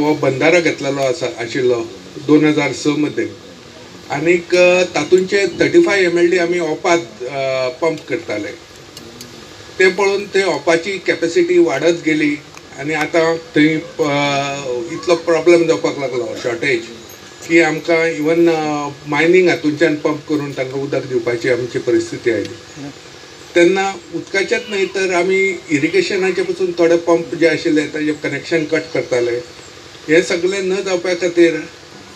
हो बंधारा घेतलेलो आशिल्लो 2006 मध्ये आनीक तातूंचे 35 mld आमी ओपात पंप करताले ते पळोवन ते ओपाची कॅपॅसिटी वाडत गेली आनी आतां थंय इतलो प्रॉब्लेम जावपाक लागलो शॉर्टेज की आमकां इवन मायनिंग हातूंच्यान पंप करून तांकां उदक दिवपाची आमची परिस्थिती आयली। तेन्ना उदकाचेच न्हय तर आमी इरिगेशनाचे पसून थोडे पंप जे आशिल्ले ताजे कनेक्शन कट करताले। हे सगळे न जावपा खातीर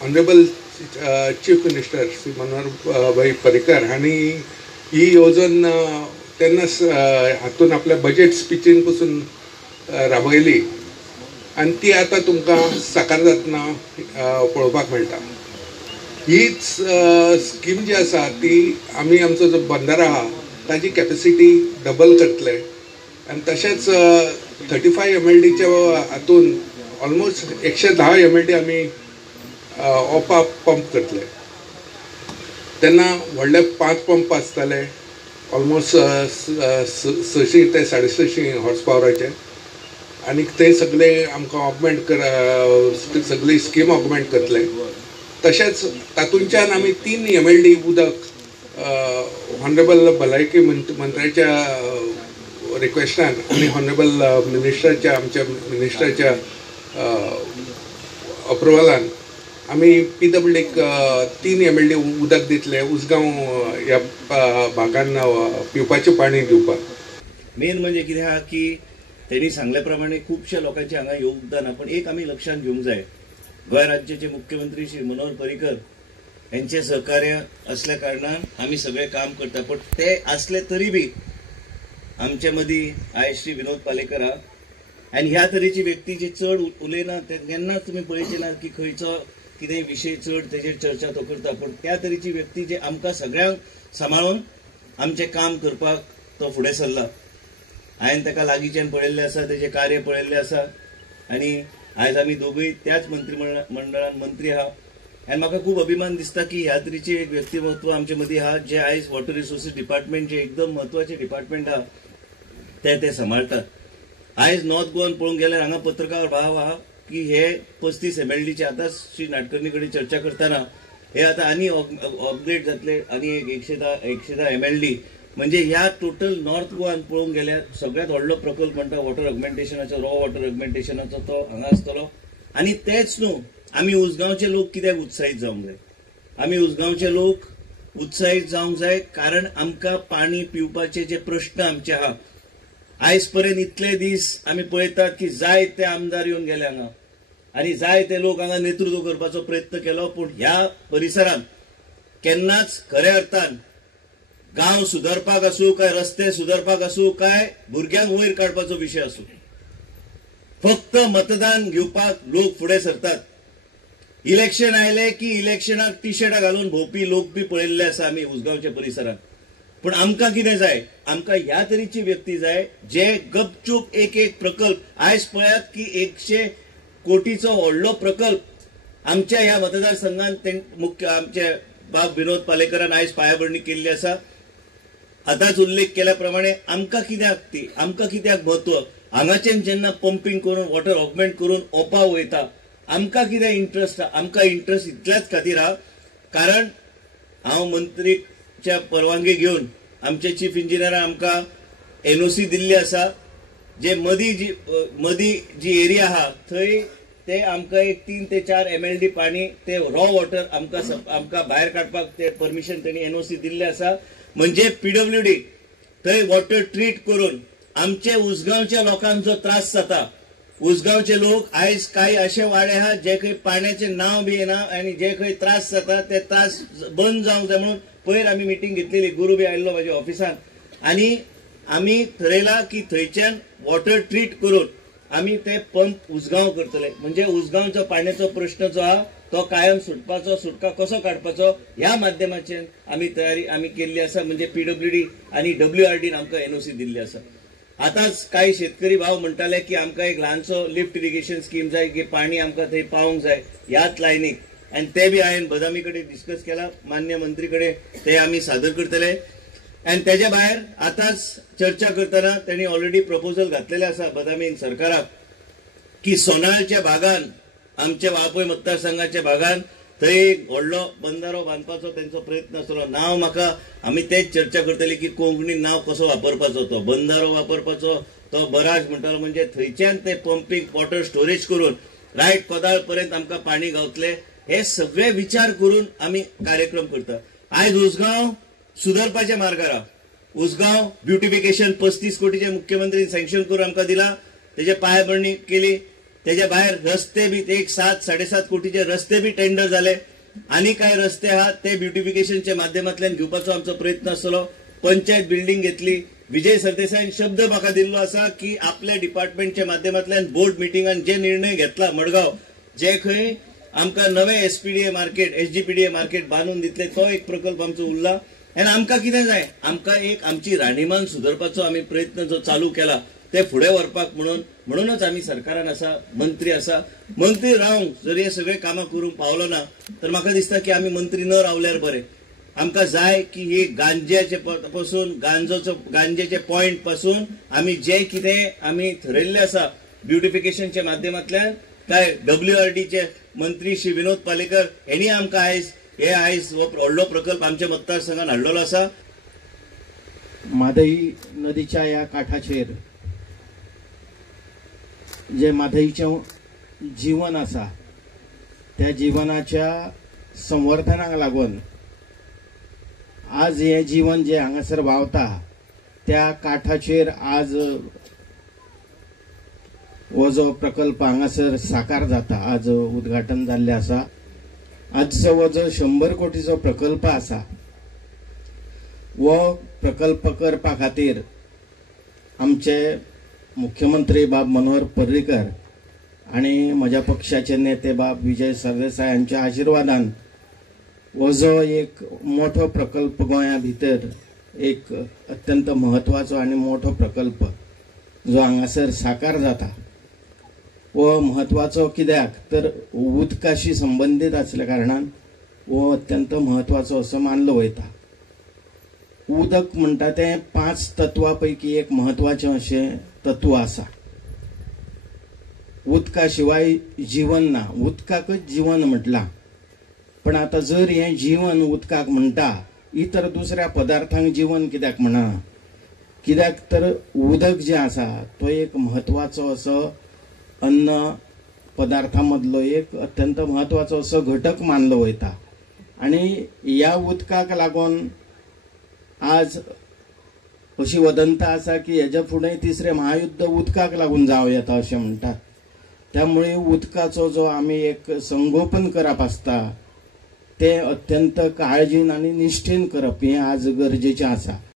honourable chief minister Shri Manohar भाई पर्रीकर हांणी ही येवजण तेन्नाच हातून आपल्या बजेट स्पिचीन पसून राबयली आनी ती आतां तुमकां साकार जातना पळोवपाक मेळटा। हीच स्कीम जी आसा ती आमी आमचो जो बंधारो आहा ताजी कॅपॅसिटी डबल करतले आनी तशेंच 35 mldच्या हातून ऑलमोस्ट 110 mld आमी ओपा पंप करतले। तेन्ना व्हडले 5 पंप आसताले ऑलमोस्ट 600 ते 650 हॉर्स पावराचे आनी ते सगळे आमकां ऑगमेंट सगळी स्कीम ऑगमेंट करतले। तशेंच तातूंच्यान आमी 3 mld उदक ऑनरेबल भलायकी मंत्र्याच्या रिक्वेस्टान आनी ऑनरेबल मिनिस्टराच्या आमच्या मिनिस्टराच्या अप्रुवलान आमी PWDक 3 mld उदक दितले उसगांव ह्या भागान पिवपाचें पाणी दिवपाक। मेन म्हणजे कितें आहा की त्यांनी सांगल्या प्रमाणे खूपशा लोकांचे हांगा योगदान आपण एक आमी लक्षात घेवंक जाय। गोंय राज्याचे मुख्यमंत्री श्री मनोहर पर्रीकर यांचे सहकार्य असल्या कारणान आमी सगळे काम करता, पण ते असले तरी बी आमच्या मदी आयज श्री विनोद पालेकर आहा आनी ह्या तरेची व्यक्ती जे चड उलयना केन्नाच तुमी पळयचे ना की खंयचो कितें विशय चड तेजेर चर्चा तो करता, पण त्या तरेची व्यक्ती जे आमकां सगळ्यांक सांबाळून आमचे काम करपाक तो फुडें सरला। हांवें ताका लागींच्यान पळयल्लें आसा, तेजें कार्य पळयल्लें आसा आनी आयज आमी दोगूय त्याच मंत्रिमंडळान मंत्री आहा आनी म्हाका खूब अभिमान दिसता की ह्या तरेचे एक व्यक्तिमत्व आमचे मदीं आहा जे आयज वॉटर रिसोर्सीस डिपार्टमेंट जे एकदम म्हत्वाचे डिपार्टमेंट आहा ते सांबाळटात। आयज नॉर्थ गोवन पळोवंक गेल्यार हांगा पत्रकार भाव आहा की हे 35 mldचे आतांच श्री नाडकर्णी कडेन चर्चा करताना हे आता आनी अपग्रेड जातले आनी 110 mld म्हणजे ह्या टोटल नॉर्थ गोवान पळोवंक गेल्यार सगळ्यात व्हडलो प्रकल्प म्हणटा वॉटर ऑगमेंटेशनाचो, रॉ वॉटर ऑगमेंटेशनाचो तो हांगा आसतलो। आनी तेच न्हू आमी उसगांवचे लोक कित्याक उत्साहीत जावंक जाय? आमी उसगांवचे लोक उत्साहीत जावंक जाय कारण आमकां पाणी पिवपाचे जे प्रश्न आमचे आहा आयज पर्यंत इतले दीस आमी पळयतात की जाय ते आमदार येवन गेले हांगा आनी जाय ते लोक हांगा नेतृत्व करपाचो प्रयत्न केलो, पूण ह्या परिसरांत केन्नाच खऱ्या अर्थान गांव सुदारपाक आसूं काय रस्ते सुदारपाक आसूं काय भुरग्यांक वयर काडपाचो विशय आसूं फक्त मतदान घेवपाक लोक फुडें सरतात। इलेक्शन आयले की इलेक्शनाक टी शर्टां घालून भोंवपी लोक बी पळयल्ले आसा आमी उसगांवच्या परिसरांत, पण आमकां कितें जाय? आमकां ह्या तरेची व्यक्ती जाय जे गपचूप एक प्रकल्प आयज पळयात की 100 कोटीचो व्हडलो प्रकल्प आमच्या ह्या मतदारसंघात मुख्य आमचे बाब विनोद पालेकरान आयज पायाभरणी केल्ली आसा। आतांच उल्लेख केल्या प्रमाणे आमकां कित्याक म्हत्व हांगाच्यान जेन्ना पंपिंग करून वॉटर ऑगमेंट करून ओपा वयता आमकां कितें इंट्रस्ट आहा? आमकां इंट्रस्ट इतल्याच खातीर आहा कारण हांव मंत्रीच्या परवानगी घेवन आमचे चीफ इंजिनियरान आमकां NOC दिल्ली आसा जे मदी जी एरिया आहा थंय ते आमकां एक 3 ते 4 mld पाणी ते रॉ वॉटर आमकां भायर काडपाक ते परमिशन त्यांनी NOC दिल्ले आसा। म्हणजे PWD थंय वॉटर ट्रीट करून आमचे उसगांवच्या लोकांक जो त्रास जाता, उसगांवचे लोक आयज काही असे वाडे आहात जे खंय पाण्याचे नाव बी येना आनी जे खंय त्रास जाता ते त्रास बंद जावंक जाय म्हणून पयर आमी मिटींग घेतलेली, गुरू बी आयिल्लो म्हाज्या ऑफिसान आनी आमी ठरयला की थंयच्यान वॉटर ट्रीट करून आमी ते पंप उसगांव करतले। म्हणजे उसगांवचो पाण्याचो प्रश्न जो आहा तो कायम सुटका कसो काडपाचो ह्या माध्यमाच्यान आमी तयारी आमी केल्ली आसा। म्हणजे PWD आनी WRDन आमकां NOC दिल्ली आसा। आतांच काही शेतकरी भाव म्हणटाले की आमकां एक ल्हानसो लिफ्ट इरिगेशन स्कीम जाय की पाणी आमकां थंय पावंक जाय ह्याच लायनीक आनी ते बी हांवें बदामी कडेन डिस्कस केला, मान्य मंत्री कडेन ते आमी सादर करतले। आनी तेज्या भायर आतांच चर्चा करतना त्यांनी ऑलरेडी प्रपोजल घातलेले आसा बदामीन सरकाराक की सोनाळच्या भागान आमच्या वाळपय मतदारसंघाच्या भागात थंय एक व्हडलो बंधारो बांदपाचो त्यांचो प्रयत्न आसलो. नाव म्हाका आमी तेच चर्चा करतली की कोंकणी नाव कसो वापरपाचो, तो बंधारो वापरपाचो, तो बराज म्हणटालो म्हणजे थंयच्यान ते पंपींग वॉटर स्टोरेज करून रायट कोदाळ पर्यंत आमकां पाणी गावतले, हे सगळे विचार करून आमी कार्यक्रम करता. आयज उसगांव सुदरपाच्या मार्गार आहा. उसगांव ब्युटिफिकेशन 35 कोटीचे मुख्यमंत्री सँक्शन करून आमकां दिला, तेजे पायाभरणी केली. तेच्या भायर रस्ते बी एक 7-7.5 कोटीचे रस्ते बी टेंडर झाले. आणि काय रस्ते आहात ते ब्युटिफिकेशनच्या माध्यमांतल्यान घेवपाचो आमचो प्रयत्न आसलो. पंचायत बिल्डिंग घेतली. विजय सरदेसाईन शब्द म्हाका दिल्लो आसा की आपल्या डिपार्टमेंटच्या माध्यमांतल्यान बोर्ड मिटिंगान जे निर्णय घेतला मडगाव, जे खंय आमकां नवे एसपीडीए मार्केट एसजीपीडीए मार्केट बांदून दितले, तो एक प्रकल्प आमचो उरला. आनी आमकां कितें जाय, आमकां एक आमची राहणीमान सुदरपाचो आमी प्रयत्न जो चालू केला ते फुडें व्हरपाक म्हणूनच आमी सरकारान आसा, मंत्री आसा. मंत्री रावंक जर हे सगळे कामां करूंक पावलो ना तर म्हाका दिसता की आमी मंत्री न रावल्यार बरें. आमकां जाय की हे गांज्याचे पासून गांजेचे पॉइंट पासून आमी जे कितें आमी ठरयल्ले आसा ब्युटिफिकेशनच्या माध्यमांतल्यान, काय WRDचे मंत्री श्री विनोद पालेकर हेणी आमकां आयज हो व्हडलो प्रकल्प आमच्या मतदारसंघात हाडलेलो आसा. म्हादई नदीच्या ह्या काठाचेर जे म्हादईचें जीवन आसा त्या जीवनाच्या संवर्धनाक लागून आज हे जीवन जे हांगासर व्हांवता त्या काठाचेर आज हो जो प्रकल्प हांगासर साकार जाता, आज उद्घाटन जाल्लें आसा. आजचो हो जो 100 कोटीचो प्रकल्प आसा, हो प्रकल्प करपा खातीर आमचे मुख्यमंत्री बाब मनोहर पर्रीकर आणि म्हज्या पक्षाचे नेते बाब विजय सरदेसाय यांच्या आशिर्वादान हो जो एक मोठो प्रकल्प गोंया भितर एक अत्यंत महत्वाचो आणि मोठो प्रकल्प जो हांगासर साकार जाता, हो महत्वाचो कित्याक तर उदकाशी संबंधित असल्या कारणान हो अत्यंत महत्वाचो असो मानलो वयता. उदक म्हणटा तें 5 तत्वां पैकी एक महत्वाचें अशें तत्व आसा. उदका शिवाय जीवन ना, उदकाकच जीवन म्हटलां. पण आता जर हें जीवन उदकाक म्हणटा, इतर दुसऱ्या पदार्थांक जीवन कित्याक म्हणा, कित्याक तर उदक जे आसा तो एक महत्वाचो असो अन्न पदार्थांमधलो एक अत्यंत महत्वाचो असो घटक मानलो वयता. आणि ह्या उदकाक लागून आज अशी वदंता आसा की हेच्या फुडें 3रे महायुद्ध उदकाक लागून जावं येता अशें म्हणटात. त्यामुळे उदकाचो जो आमी एक संगोपन करप आसता ते अत्यंत काळजीन आनी निश्ठेन करप हें आज गरजेचें आसा.